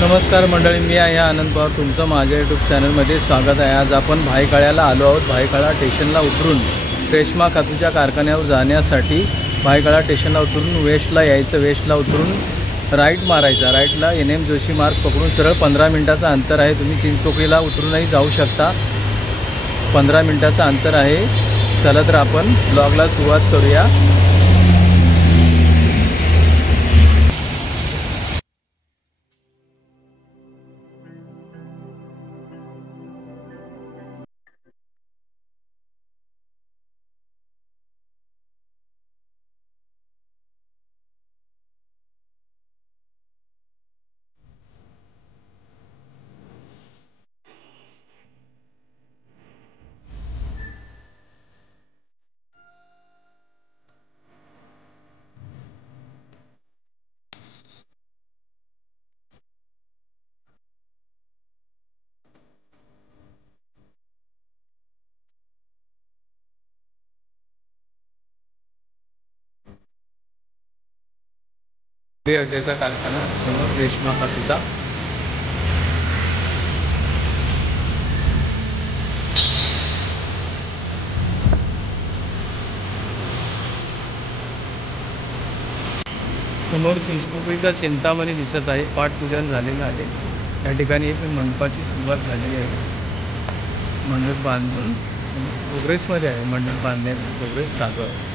नमस्कार मंडळी, मी आहे आनंद पवार, तुमचं माझ्या यूट्यूब चॅनलमध्ये स्वागत आहे। आज आपण भायखळ्याला आलो आहोत। भायखळा स्टेशनला उतरून रेशमा खातूच्या कारखान्यावर जाण्यासाठी भायखळा स्टेशनला उतरून वेस्टला यायचं। वेस्टला उतरून राईट मारायचा। राईटला NM जोशी मार्ग पकडून सरळ 15 मिनिटाचं अंतर आहे। तुम्ही चिंचपोकळीला उतरूनही जाऊ शकता, 15 मिनिटाचं अंतर आहे। चला तर आपण ब्लॉगला सुरुवात करूया। अड्ड्याचा कारखाना समोर रेशमा खातूचा। समोर चिंचपोकळीचा चिंतामणी दिसत आहे। पाठपूजन झालेलं आहे। या ठिकाणी एक मंडपाची सुरुवात झालेली आहे। मंडप बांधून प्रोग्रेसमध्ये आहे। मंडप बांधण्याची प्रोग्रेस चालू आहे।